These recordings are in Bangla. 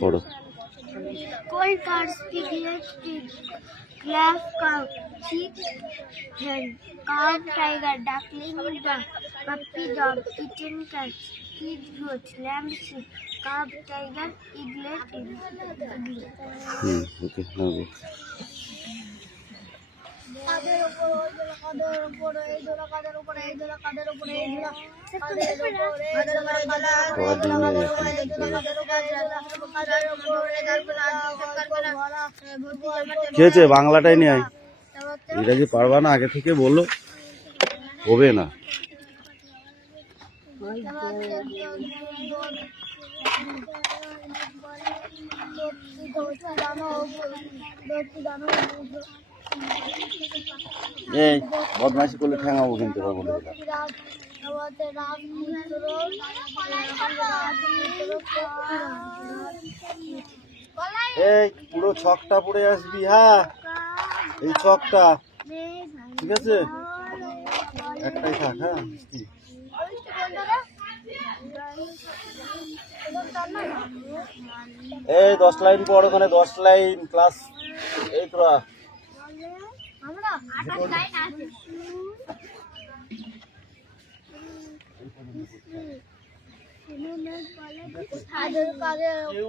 পড়ো। Cold cars, piglet, calf, cow, chick, hen, cow, tiger, duckling, duck, puppy dog, kitten, cat, kid, goat, lamb, sheep, calf, tiger, eaglet, eaglet. ওকে নাও। কাদের উপর এই দোলা কাদের উপর এই দোলা কাদের উপর এই দোলা কাদের উপর এই দোলা কি হয়েছে? বাংলাটাই নিয়ে আয়। এটা কি পারবা না? আগে থেকে বললো হবে না। এই বদমাইশি করলে ঠেঙাবো কিন্তু বলে দিলাম। এই পুরো ছকটা পড়ে আসবি। হ্যাঁ, এই ছকটা ঠিক আছে, একটাই থাক। হ্যাঁ, এই 10 লাইন পর, ওখানে 10 লাইন ক্লাস। এই তোরা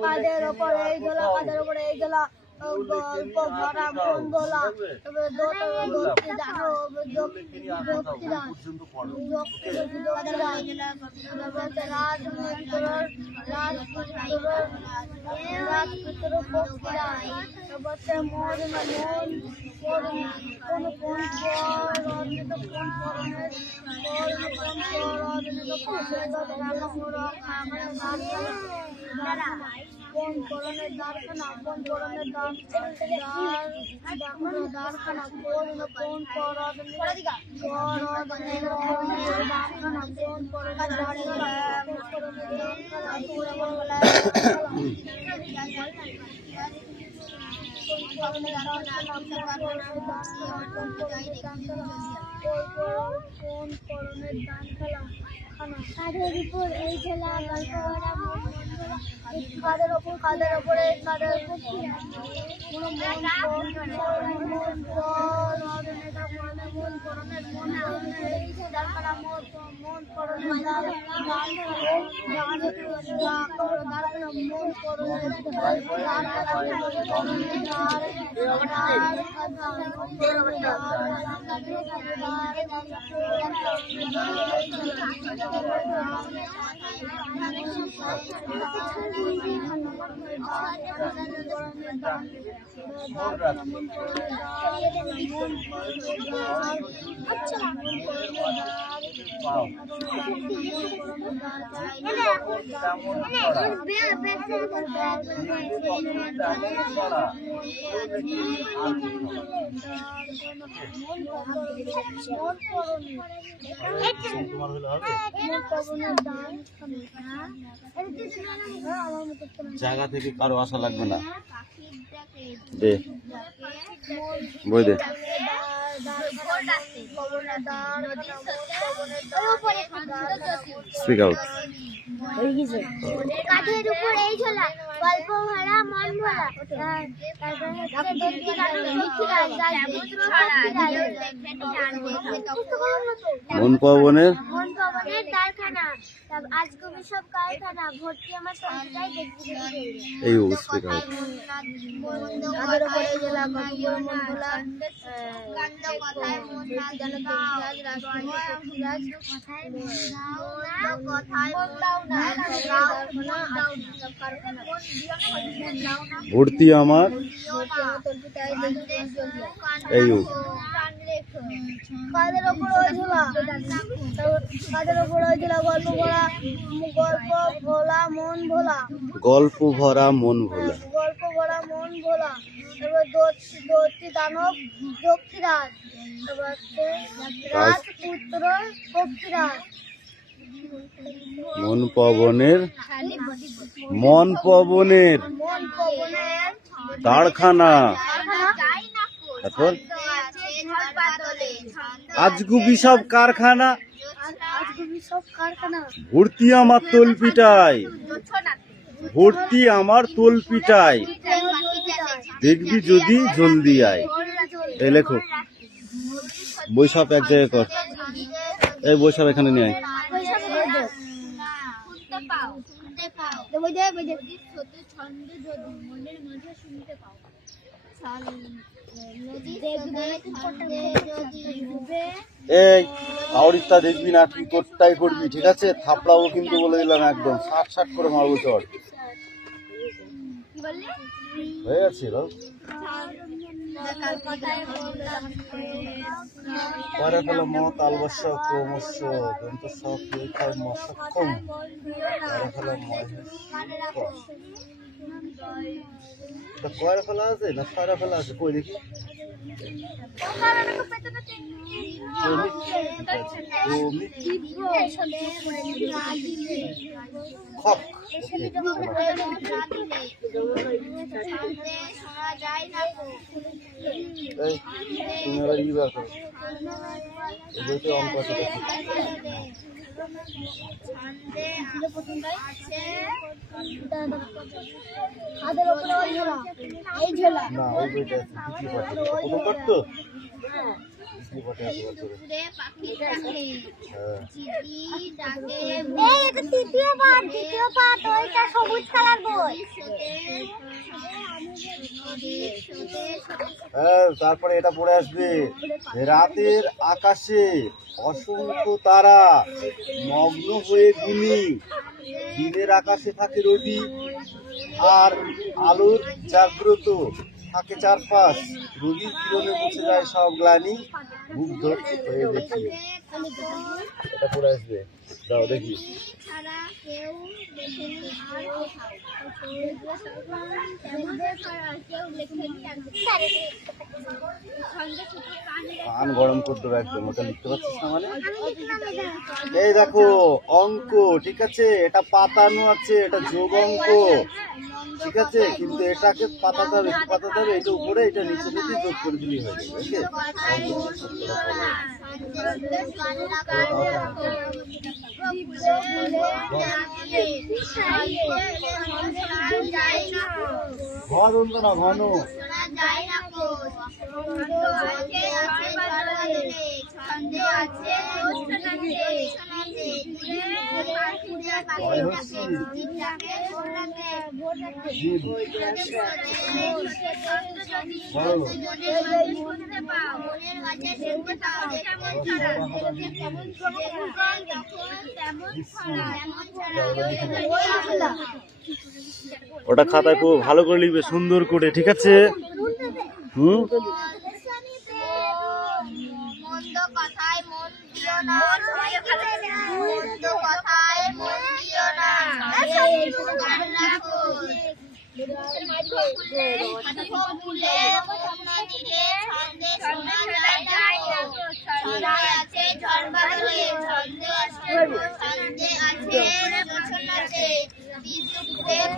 কাদের ওপর এই দোলা কাদের ওপর এই দোলা গল্প ভরা মন ভোলা দক্ষি জানো রাজপুত্র পক্ষীরা মন কোন করণের দ্বারখানা কোন করণের দ্বারখানা কোন কাদের উপর এই ঝোলা গল্প করা কাদের ওপর কাদের ওপরে কাদের জায়গা থেকে কারো আশা লাগবে না। দে বই দে। Speak out. কাঠের উপর এই ঝোলা গল্প ভরা মন ভরা মন পবনের কারখানা আজ কবি সব কারখানা ভর্তি আমার এই স্পিক আউট। কাঠের উপর এই ঝোলা গল্প মন ভোলা ভর্তি আমার এই কাদের ওপর ওই ঝোলা কাদের ওপর ওই ঝোলা গল্প ভোলা মন ভোলা গল্প ভরা মন ভোলা গল্প ভরা মন ভোলা এবার দৈত্যী দানব দক্ষিরাজ রাজপুত্র পক্ষীরাজ মন পবনের কারখানা। তারপর আজগুবি সব কারখানা আজগুবি সব কারখানা ভর্তি আমার তলপিটায়, ভর্তি আমার তলপিটায়, দেখবি যদি জলদি আয়। এই লেখো, বৈশাখ এক জায়গায় কর, এই বৈশাখ এখানে নিয়ে আয়। এই আওরিতা দেখবি না, তুই তোরটাই করবি, ঠিক আছে? থাপড়াবো কিন্তু বলে দিলাম, একদম ষাট ষাট করে মারবো। চল হয়ে যাচ্ছে পরে পেল মত আলবস্য ক্রমস্য দন্ত সব লেখায় মশক্ষম পরে পেল কয়রা ফেলা আছে না ছয়রা ফেলা আছে? কই দেখি। তুমি আবার ই বার করো, বইতে অঙ্ক আছে দেখি। না ওই বইটা আছে দ্বিতীয় পাঠে, প্রথম পাঠ তো দ্বিতীয় পাঠে আছে। হ্যাঁ তারপরে এটা পড়ে আসবে, রাতের আকাশে অসংখ্য তারা মগ্ন হয়ে গুনি, দিনের আকাশে থাকে রবি আর আলোর জাগ্রত থাকে চারপাশ, রবির কিরণে মুছে যায় সব গ্লানি, মুগ্ধ হয়ে দেখি। এটা পড়ে আসবে, দাও দেখি। কান গরম করে দেবো একদম, ওটা লিখতে পারছিস না মানে? এই দেখো অঙ্ক, ঠিক আছে? এটা পাতানো আছে, এটা যোগ অঙ্ক, ঠিক আছে? কিন্তু এটাকে পাতাতে হবে, কি পাতাতে হবে? এটা উপরে, এটা নিচে নিচে যোগ করে দিলেই হয়ে যাবে। ওকে ঘন ঘন ওটা খাতায় খুব ভালো করে লিখবে, সুন্দর করে, ঠিক আছে? হুম মন্দ কথায় মন দিও না, মন্দ কথায় মন দিও না,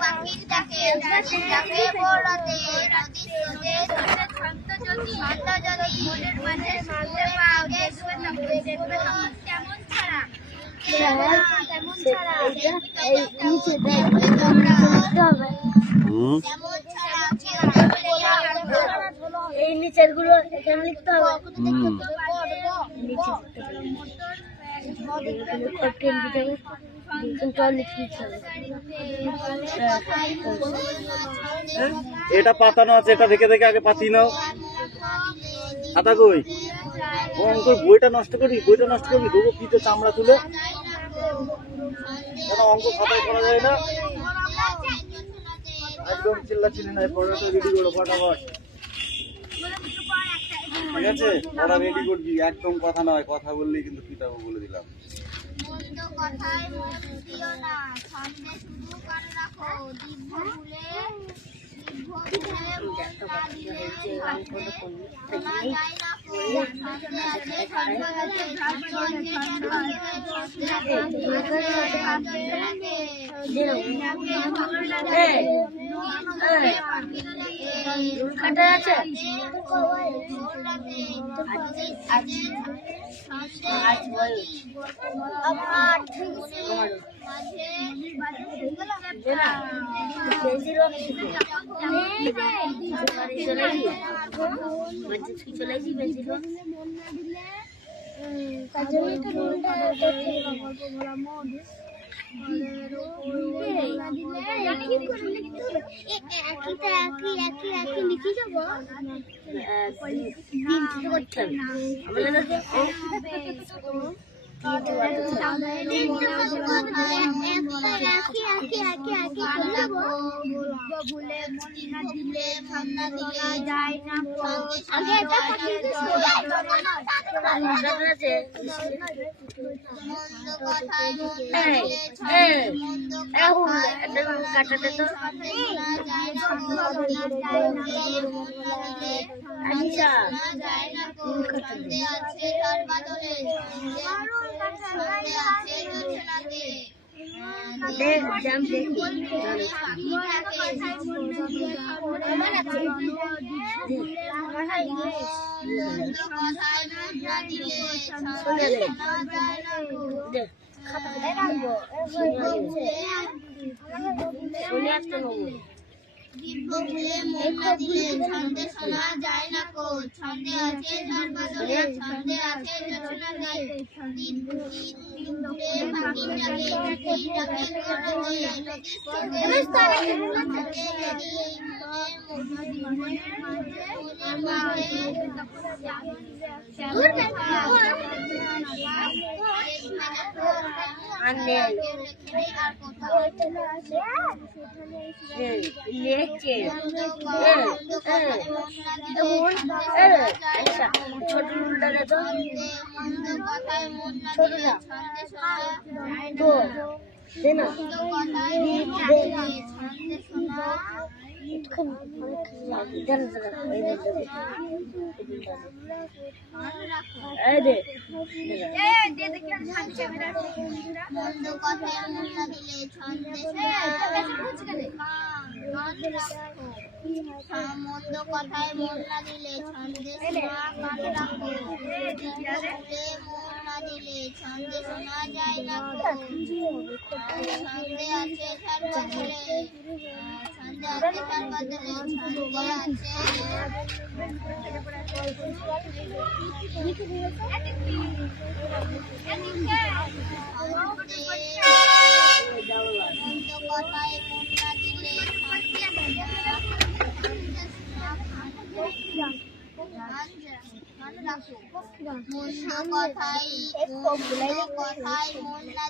পাখির ডাকে ডাকে বোলাতে কেমন ছাড়া এই নিচের গুলো এখানে লিখতে হবে। এটা পাতানো আছে, এটা দেখে দেখে আগে পাতি নাও। খাতা কই? ও অঙ্কর বইটা নষ্ট করবি, বইটা নষ্ট করবি, দেবো পিঠে চামড়া তুলে। কেন অঙ্ক খাতায় করা যায় না? একদম চিল্লাচিল্লি নাই, পড়াটা রেডি করো ফটাফট, ঠিক আছে? পড়া রেডি করবি, একদম কথা নয়, কথা বললেই কিন্তু পিটাবো বলে দিলাম। মন্দ কথায় মন দিও না, ছন্দে শুরু করে রাখো, জিহ্ব ভুলে মন না দিলে শোনা যায় না। ছন্দে আছে ছন্দে কাটা আছে লিখে যাবো কাটাতে তো ছন্দে শোনা যায় না কো ছন্দে আছে সর্বদলে ছন্দে আছে যোচনাতে দিন দুপুরে ফাঁকি ডাকে ফাঁকি ডাকে ছোট মন্দ কথায় মন না দিলে ছন্দে মন না দিলে ছন্দে শোনা যায় না ছন্দে আছে সর্বদলে ছন্দে আছে সর্বদলে ছন্দে কথায় মন না দিলে কথায় মন না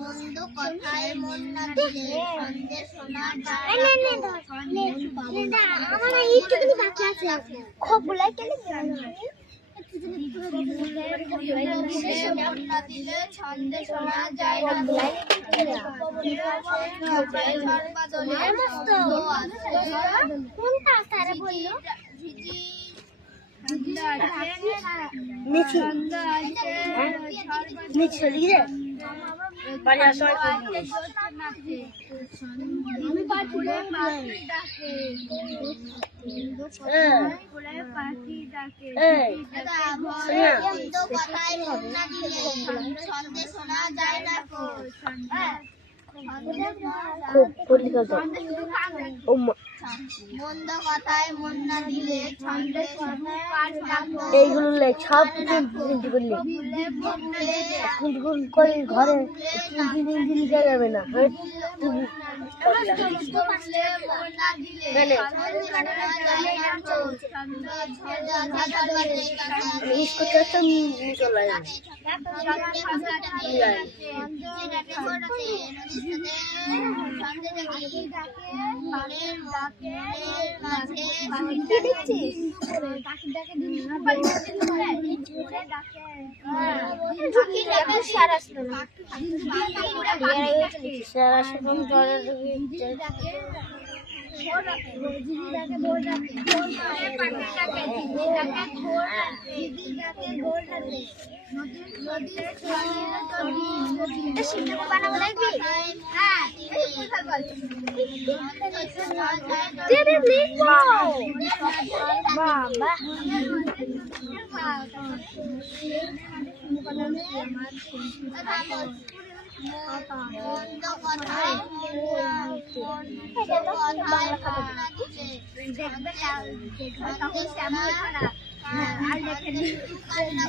মন্দ কথায় মন না দিলে ছন্দে শোনা যায় না আমার এইটুকুনি বাকি আছে খবলাই কেন ছন্দে শোনা যায় না কোনটা তারা বললো খুব পরিচিত ও মন্দ কথায় মন না দিলে ছন্দে এইগুলো লেখ সব কিছু করলে করে ঘরে দিন যাবে না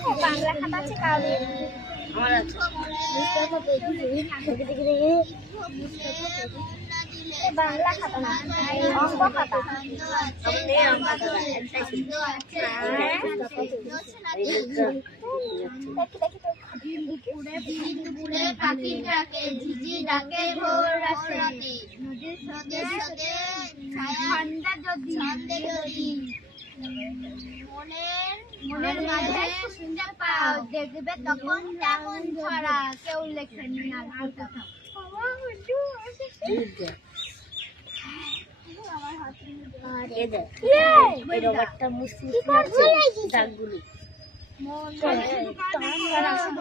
বাংলা খাতা আছে কারণ বাংলা খাতা না অঙ্ক খাতা পাখি ডাকে ঝিঝি ডাকে ভোর রাতে নদীর স্রোতে ঠান্ডা যদি মনের মাঝে শুনতে পাও দেখবে তখন তেমন ছড়া কেউ লেখেনি আর কথা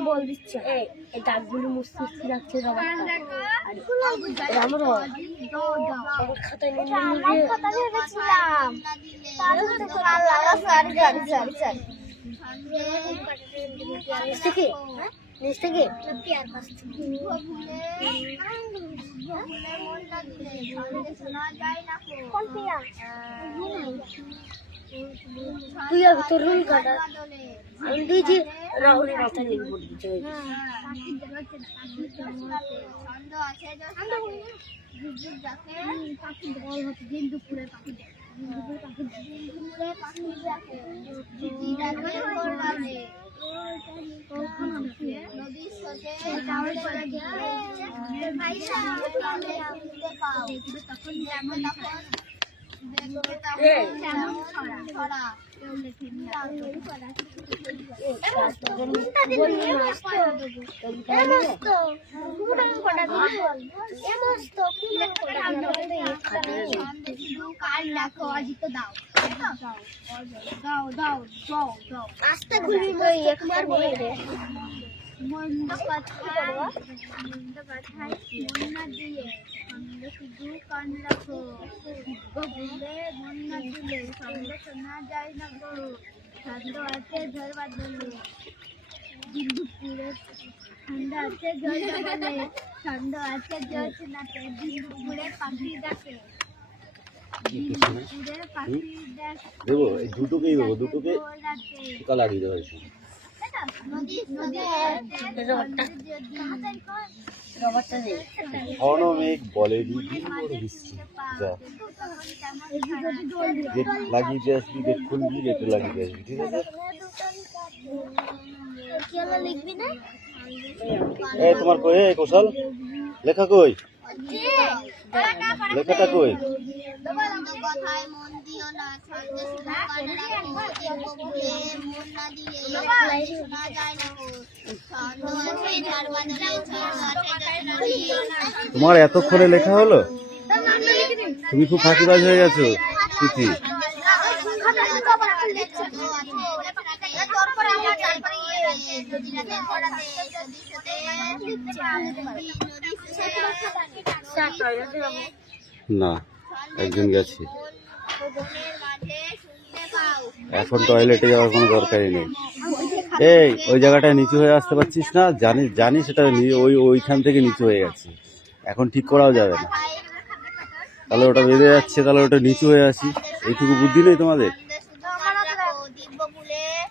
বল দিচ্ছে এই দাগগুলো মুস্তি রাখছে তুই তোর রুল কাটা আমি দিয়েছি রাহুলের মাথায় লিখবো মন্দ কথায় মন না দিয়ে সঙ্গে শুধু কান রাখো ভুলে মন না দিলে সঙ্গে শোনা যায় না গো ছন্দ আছে ঝড় বাদলে দিনদুপুরে ঠান্ডা আছে জল জলে ছন্দ আছে জল শোনাতে দিনদুপুরে পাখি ডাকে দিনদুপুরে পাখি ডাকে দেবো এই দুটোকেই দেবো দুটোকে টোকা লাগিয়ে দেবো ঘন মেঘ বলে গেট লাগিয়ে দিয়ে আসবি গেট খুলবি গেটে লাগিয়ে দিয়ে আসবি ঠিক আছে এই তোমার কই এই কৌশল লেখা কই লেখাটা কই কথায় মন দিও না ছন্দে শুধু কান রাখো দেখো ভুলে মন না দিলে শোনা যায় না গো ছন্দ আছে ঝড় বাদলে ছন্দ আছে তোমার এতক্ষণে লেখা হলো তুমি খুব ফাঁকিবাজ হয়ে গেছো তিথি না একজন গেছে এখন টয়লেটে যাওয়ার কোনো দরকারই নেই এই ওই জায়গাটায় নিচু হয়ে আসতে পারছিস না জানি সেটা ওইখান থেকে নিচু হয়ে গেছে এখন ঠিক করাও যাবে না, তাহলে ওটা বেঁধে যাচ্ছে, তাহলে ওটা নিচু হয়ে আসি। এইটুকু বুদ্ধি নেই তোমাদের?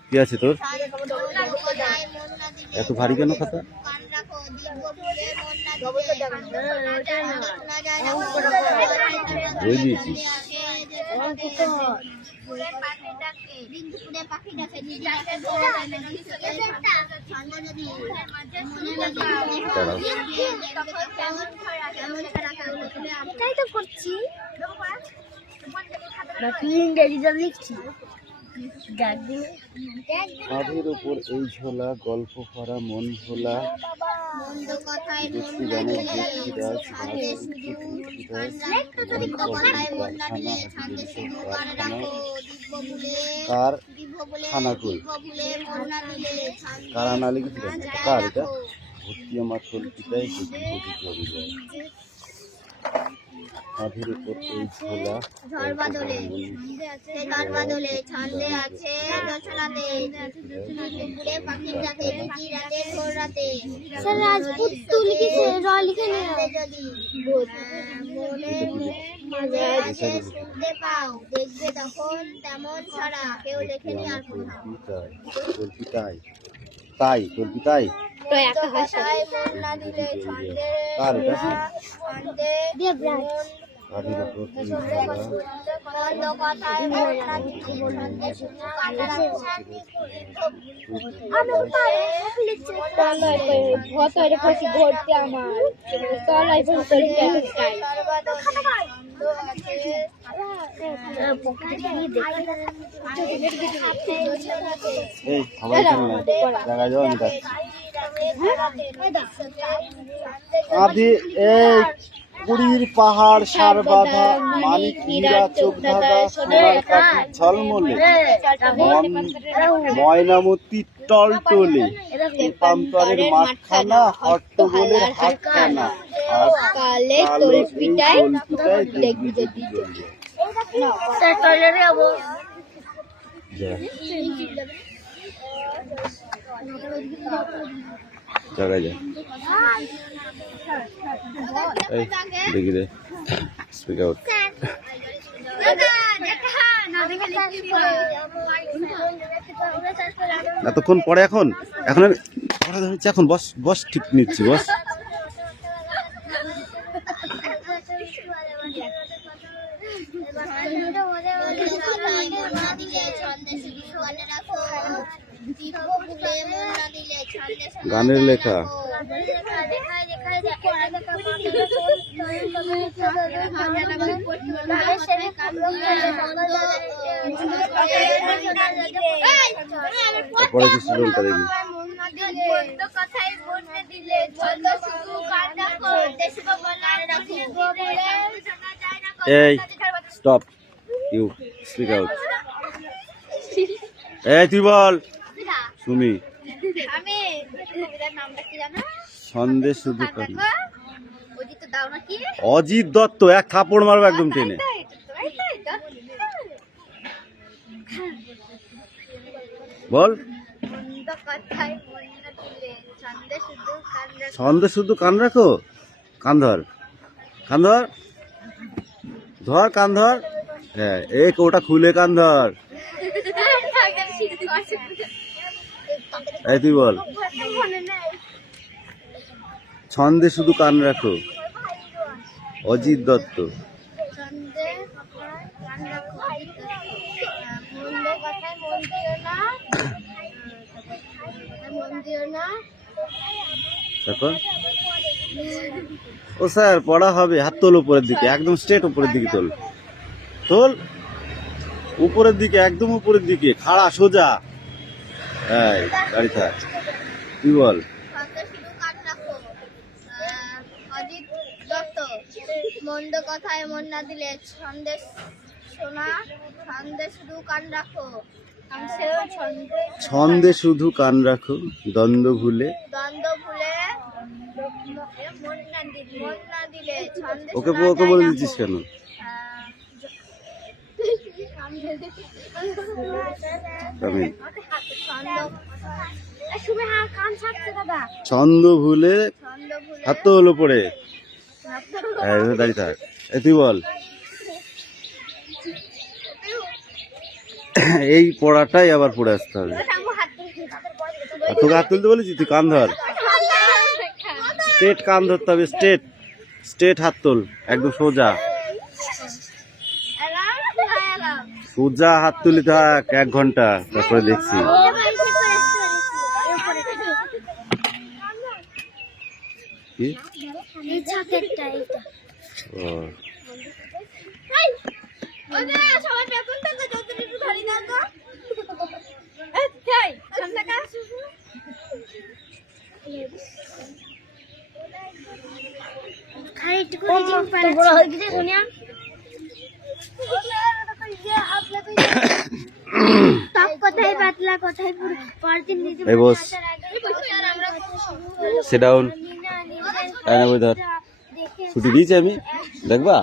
কি আছে তোর? এত ভারী কেন খাতা? বই দিয়েছিস? এটাই তো করছি, ইংরেজিটা লিখছি। কাঁধের ওপর এই ঝোলা, গল্প করা মন ভোলা, দেখছি গানের ব্যক্তিরাজ, কার খানাকুল, কার আনা লিখেছিল, কার এটা? ভর্তি আমার কল্পিতায় কাঁধের উপর এই ঝোলা, দেখবে তখন তেমন ছাড়া কেউ লেখেনি আর কল্পিতায়, তাই কল্পিতাই কার এটা? কাঁধের উপর এই এই সবাই দেখা যাও, আমি কাঁধে এই পুরীর পাহাড় সার বাঁধা, মানিক হীরা চোখ ধাঁধা, সোনার কাঠি ঝলমলে, ময়নামতি টলটলে, পান্তরের মাঠখানা, হট্টগোলের হাতখানা, আর কালে কল্পিতায় দেখবি যদি জ্বলবে। জায়গায় যা, এই দেখি রে, স্পিক আউট। এতক্ষণ পরে এখন এখন আমি পড়া ধরছি, এখন বস বস, ঠিক নিচ্ছি, বস। গানের লেখা পরে কিছু বলতে দেখি। এই স্টপ, ইউ স্পিক আউট। এই তুই বল। সুমি, সন্দেশ শুধু অজিত দত্ত, এক থাপড় মারবো একদম টেনে। বল। ছন্দে শুধু কান রাখো, কান ধর, কান ধর, ধর কান ধর, হ্যাঁ এক ওটা খুলে কান ধর। এই তুই বল। ছন্দে শুধু কান রাখো, অজিত দত্ত। তারপর ও স্যার পড়া হবে, হাত তোল উপরের দিকে, একদম স্ট্রেট উপরের দিকে তোল, তোল উপরের দিকে, একদম উপরের দিকে, খাড়া সোজা। এই গাড়ি থাক, তুই বল। মন্দ কথায় মন না দিলে সন্দেশ শোনা, ছন্দে শুধু কান রাখো, ছন্দে শুধু কান রাখো, দ্বন্দ্ব ভুলে, মন না দিলে ওকে ওকে বলে দিচ্ছিস কেন? ছন্দ ভুলে, হাত তো হলো পড়ে, দাঁড়িয়ে থাক। তুই বল, এই পড়াটাই আবার পড়ে আসতে হবে। আর তোকে হাত তুলতে বলেছি, তুই কান ধর, স্ট্রেট কান ধরতে হবে, স্ট্রেট স্ট্রেট হাত তোল, একদম সোজা সোজা হাত তুলি থাক 1 ঘন্টা, তারপরে দেখছি। কি এই বস, সিট ডাউন। ছুটি দিয়েছি আমি, দেখবা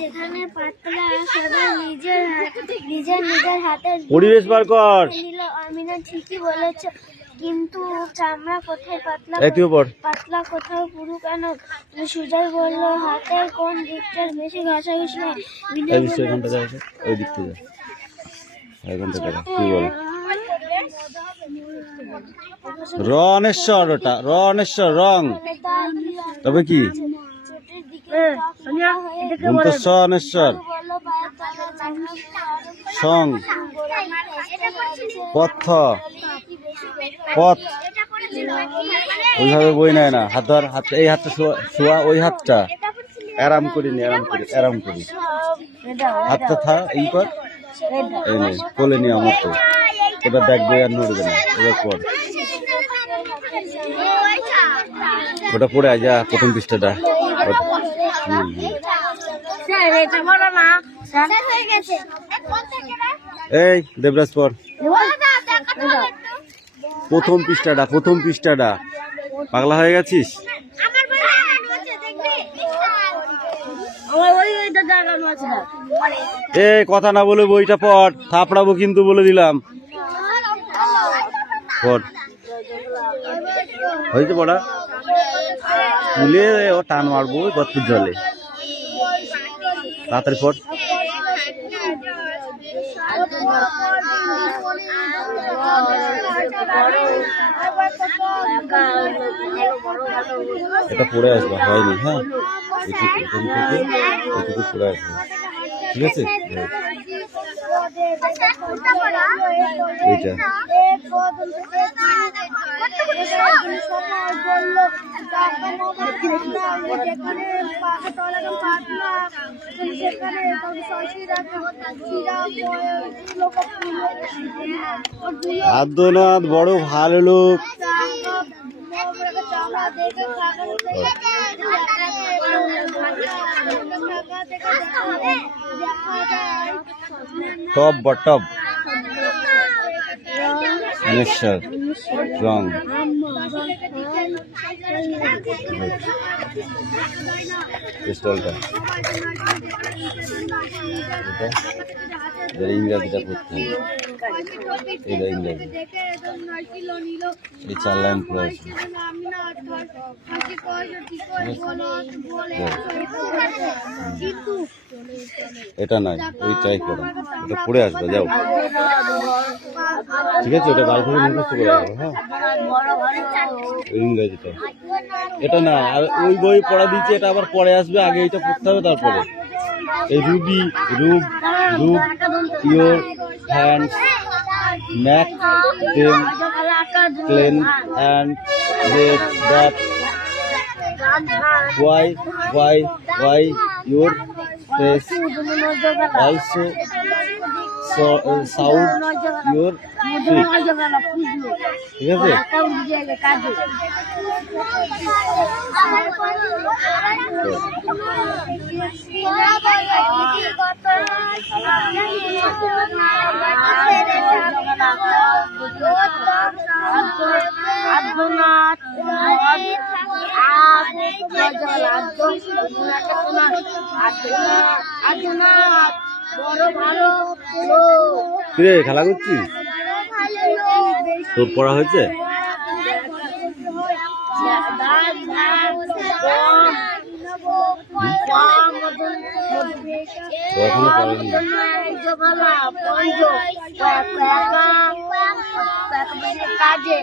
যেখানে পাতলা সবাই নিজের হাতে পরিবেশ বার কর। আমিনা ঠিকই বলেছ, কিন্তু চামড়া কোথায় পাতলা পাতলা কোথাও পুরু কেন? সুজয় বলল হাতের কোন দিকটার বেশি ঘাসাঘাসি হয়। ওই দিক থেকে কি বল? রনেশ্বর, ওটা রনেশ্বর রং, তবে কি অনেশ্বর সং পথ পথ, ওইভাবে বই নেয় না। হাত ধর, হাত, এই হাতটা শোয়া, ওই হাতটা আরাম করি নি, আরাম করি হাতটা থা, এই কর, এই নে কোলে নি আমার তো। এবার দেখবে আর নড়বে না, এবার পর ওটা পড়ে আয়, যা প্রথম পৃষ্ঠাটা। এই দেবরাজ পর প্রথম পৃষ্ঠাটা। পাগলা হয়ে গেছিস? এ কথা না বলে বইটা পড়, থাপড়াবো কিন্তু, বলে দিলাম। পড়, হয়েছে পড়া? তুলে ও টান মারবো গতপুর জলে, তাড়াতাড়ি পড়। এটা পড়ে আসবে, হয়নি? হ্যাঁ, এখান থেকে এটুকু পড়ে আসবে, ঠিক আছে? এইটা আদ্যনাথ বড় ভালো লোক। টপ বটপ অনেশ্বর রং, পিস্তলটা ইংরাজিটা পড়তে হবে, এটা ইংরাজি, এই 4 লাইন পড়ে আসবে। এটা নয়, ওইটাই করো, এটা পড়ে আসবে, যাও, ঠিক আছে? ওটা বাড়ি থেকে মুখস্থ করে আসবে। হ্যাঁ, ইংরেজিটা এটা না, আর ওই বই পড়া দিচ্ছে, এটা আবার পরে আসবে, আগে এটা পড়তে হবে, তারপরে এই রুবি, rub, your hands, neck, them, clean and they that, why your face also sound your feet, ঠিক আছে? কিরে খেলা করছিস? তোর পড়া হয়েছে? তো এখনো পড়েনি। কাজে